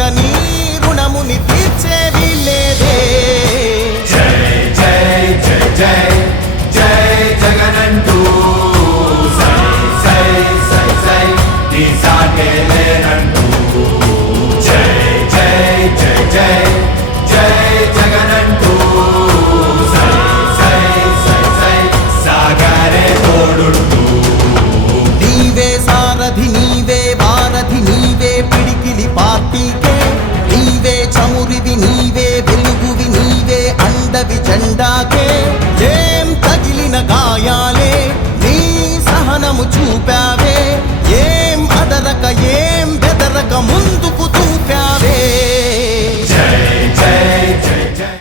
రుణ నీ రుణముని తీర్చేవి లేదే జై జై జై జై జై జగనంటూ సై సై సై సై నీ సాటే లేనంటూ జై జై జై జై జై జగనంటూ సై సై సై సై సాగరే తోడుంటూ నీవే సారథి నీవే